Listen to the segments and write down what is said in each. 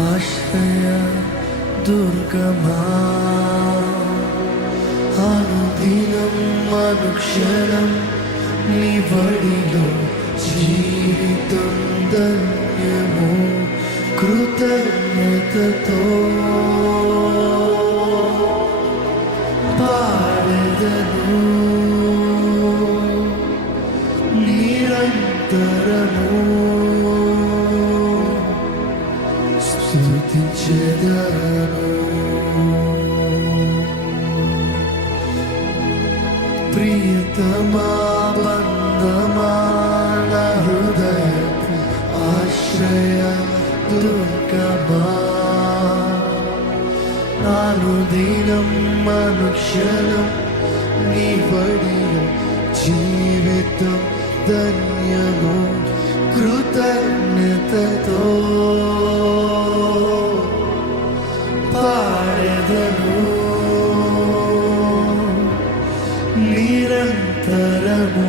ఆశ్రయ దుర్గమా, అనుదినం అనుక్షణం నీ బడిలో జీవితం ధన్యము. కృతజ్ఞతతో పాడెదను నిరంతరము, స్తుతించెదను. ప్రియతమా బంధమా నా హృదయపు ఆశ్రయ దుర్గమా, అనుదినం అనుక్షణం నీ బడిలో జీవితం ధన్యము. కృతజ్ఞతతో పాడెదను నిరంతరము,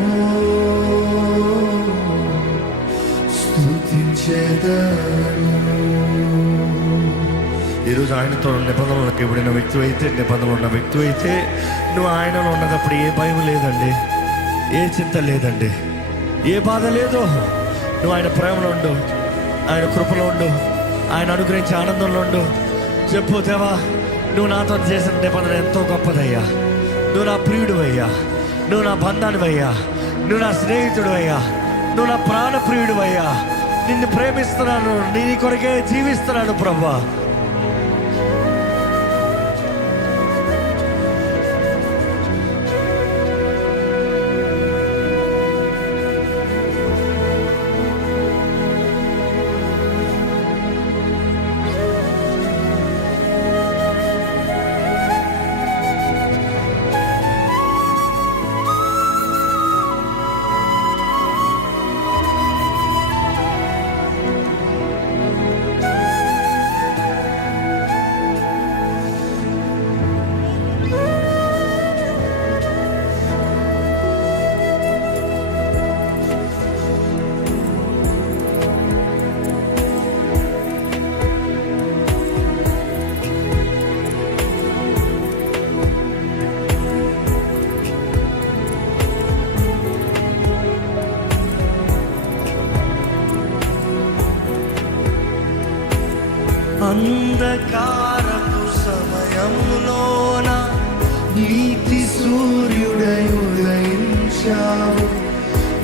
స్తుతించెదను. ఈరోజు ఆయనతో నిబంధనలకు ఇవ్వడిన వ్యక్తి అయితే, నిబంధనలు ఉన్న వ్యక్తి అయితే, నువ్వు ఆయనలో ఉన్నప్పుడు ఏ భయం లేదండి, ఏ చింత లేదండి, ఏ బాధ లేదు. నువ్వు ఆయన ప్రేమలో ఉండు, ఆయన కృపలో ఉండు, ఆయన అనుగ్రహించే ఆనందంలో ఉండు. చెప్పు, దేవా నువ్వు నాతో చేసిన నిబంధన ఎంతో గొప్పదయ్యా, నువ్వు నా ప్రియుడు అయ్యా, నువ్వు నా బంధానివి అయ్యా, నువ్వు నా స్నేహితుడు అయ్యా, నువ్వు నా ప్రాణ ప్రియుడు అయ్యా. నిన్ను ప్రేమిస్తున్నాను, నీ కొరకే జీవిస్తున్నాను ప్రభువా. అంధకారపు సమయములోన నీతి సూర్యుడై ఉదయించావు.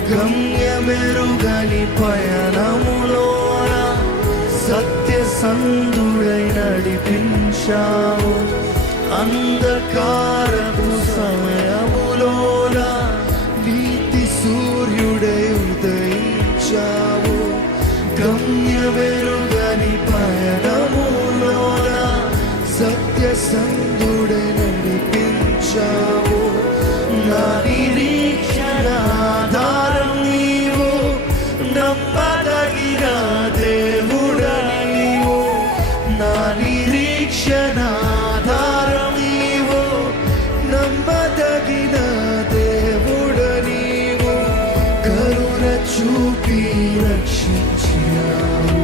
గమ్యమెరుగని పయనములోన సత్యసంధుడై నడిపించావు. అంధకారపు సమయములోన నీతి సూర్యుడై ఉదయించావు. గమ్యమెరుగని పయనములోన సత్యసంధుడై నడిపించావు. నా నిరీక్షణ ఆధారం నీవు, నమ్మదగిన దేవుడని నీవు. నా నిరీక్షణ ఆధారం నీవు, నమ్మదగిన దేవుడని నీవు. కరుణ చూపి రక్షించినావు,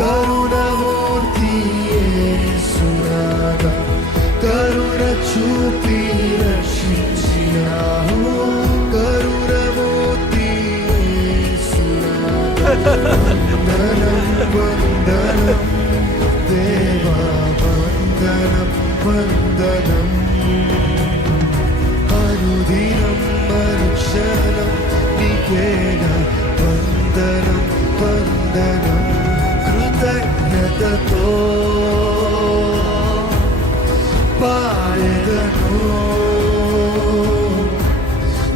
కరుణమూర్తి యేసునాథ. కరుణ చూపి రక్షించినావు, కరుణమూర్తి యేసునాథ. వందనం వందనం దేవా, వందనం వందనం. అనుదినం అనుక్షణం నీకేనా వందనం వందనం. కృతజ్ఞతతో పాడెదను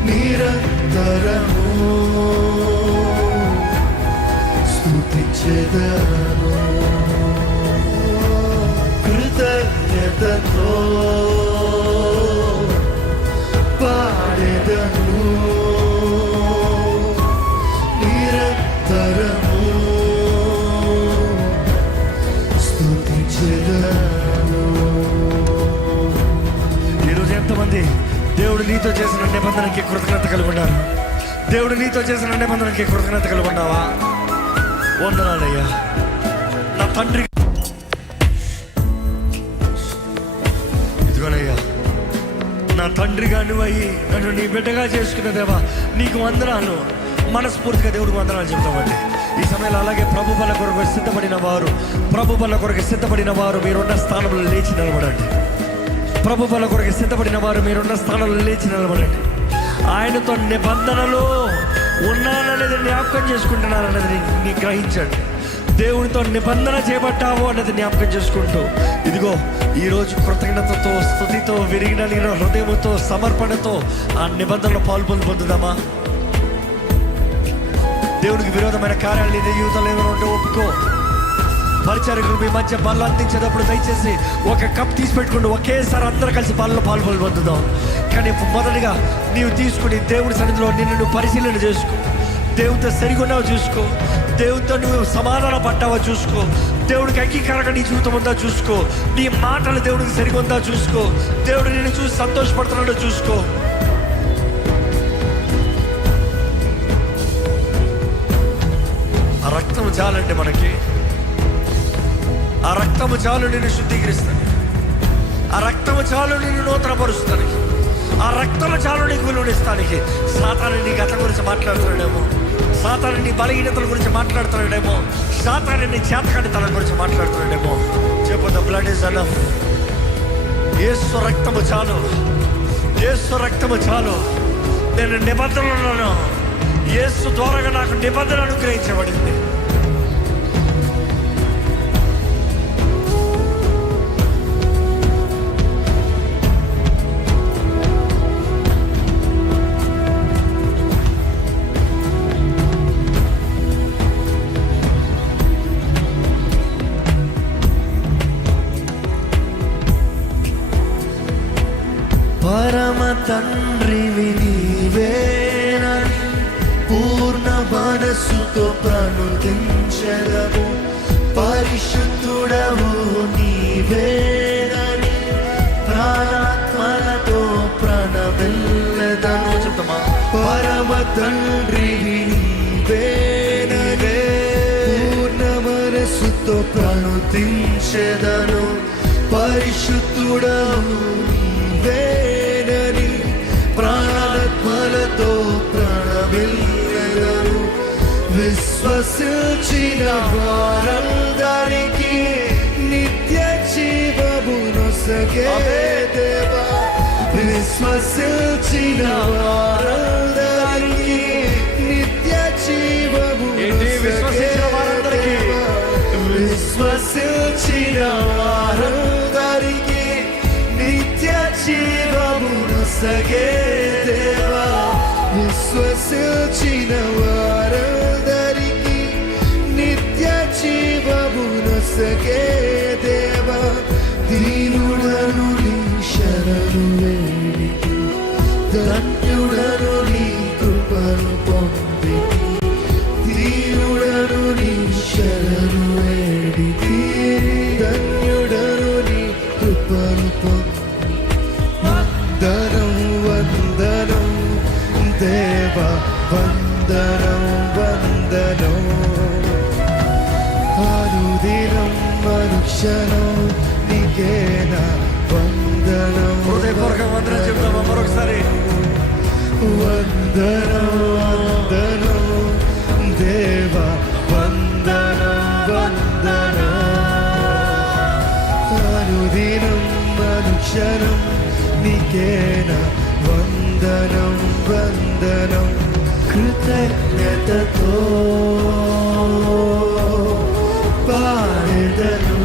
నిరంతరము, స్తుతించెదను. కృతజ్ఞతతో పాడెదను నిరంతరము, స్తుతించెదను. ఈరోజు ఎంతమంది దేవుడు నీతో చేసిన నిబంధనకి కృతజ్ఞత కలిగి ఉన్నారు? దేవుడు నీతో చేసిన నిబంధనకి కృతజ్ఞత కలిగి ఉన్నావా? వందనాలయ్యా నా తండ్రి. అయ్యి నన్ను నీ బిడ్డగా చేసుకున్న దేవా నీకు వందనాలు. మనస్ఫూర్తిగా దేవుడికి వందనాలు చెప్తామండి. ఈ సమయంలో అలాగే ప్రభు బల కొరకు సిద్ధపడిన వారు మీరున్న స్థానంలో లేచి నిలబడండి. ప్రభు బల కొరకు సిద్ధపడిన వారు మీరున్న స్థానంలో లేచి నిలబడండి. ఆయనతో నిబంధనలో ఉన్నాననేది జ్ఞాపకం చేసుకుంటున్నారనేది నీ గ్రహించండి. దేవునితో నిబంధన చేపట్టావు అన్నది జ్ఞాపకం చేసుకుంటూ, ఇదిగో ఈరోజు కృతజ్ఞతతో, స్తుతితో, విరిగినలిగిన హృదయంతో, సమర్పణతో ఆ నిబంధనలో పొందుదామా? దేవునికి విరోధమైన కార్యాలు నీ జీవితంలో ఏమైనా ఉంటే ఒప్పుకో. పరిచారకులు మీ మధ్య బల్ల అందించేటప్పుడు దయచేసి ఒక కప్ తీసి పెట్టుకుంటూ ఒకేసారి అందరూ కలిసి బల్లలో పొందుదాం. కానీ మొదటిగా నీవు తీసుకుని దేవుడి సన్నిధిలో నిన్ను నువ్వు పరిశీలన చేసుకో. దేవుడితో సరిగున్నావో చూసుకో. దేవుడితో నువ్వు సమాధానం పడ్డావో చూసుకో. దేవుడికి అంగీకారంగా నీ జీవితం ఉందా చూసుకో. నీ మాటలు దేవుడికి సరిగా ఉందా చూసుకో. దేవుడు నిన్ను చూసి సంతోషపడుతున్నాడో చూసుకో. ఆ రక్తము చాలండి మనకి. ఆ రక్తము చాలు నిన్ను శుద్ధీకరిస్తాను. ఆ రక్తము చాలు నిన్ను నూతనపరుస్తానికి. ఆ రక్తము చాలు నీకు విలువనిస్తానికి. సాతాను నీ గతం గురించి మాట్లాడుతున్నాడేమో, సాతాను నీ బలహీనతల గురించి మాట్లాడుతున్నాడేమో, సాతాను నీ చేతకానితల గురించి మాట్లాడుతున్నాడేమో. చెప్పు, ద బ్లడ్ ఇస్ ఎనఫ్. యేసు రక్తము చాలు, యేసు రక్తము చాలు. నేను నిబంధనలను యేసు ద్వారాగా నాకు నిబంధన అనుగ్రహించబడింది. పరమ తండ్రివి నీవేనని పూర్ణ మనస్సుతో ప్రణుతించెదము. పరిశుద్ధుడవు నీవేనని ప్రాణాత్మలతో ప్రణమిల్లెదను. చెప్తామా? పరమ తండ్రివి నీవేనని పూర్ణ మనస్సుతో ప్రణుతించెదను. పరిశుద్ధుడవు నీవేనని ప్రాణాత్మలతో ప్రణమిల్లెదను. విశ్వసించిన వారందరికీ నిత్య జీవమునొసగే దేవా. విశ్వసించిన వారందరికీ నిత్య జీవమునొసగే దేవా. విశ్వసించిన వారందరికీ నిత్య జీవమునొసగే దేవా. విశ్వసించిన వారందరికీ నిత్య జీవమునొసగే దేవా. దీనుడను నీ శరణు వేడికి, ధన్యుడను నీ కృపను పొందితి. దీనుడను నీ శరణు వేడికి, ధన్యుడను నీ కృపను పొందితి. వందనం వందనం దేవా, వందనం వందనం. అనుదినం అనుక్షణం నీకేనా వందనం. హృదయపూర్వక వందనం చెప్తామా మరొకసారి? వందనం వందనం దేవా, వందనం వందనం. అనుదినం అనుక్షణం నీకేనా వందనం వందనం. కృతజ్ఞతతో పాడెదను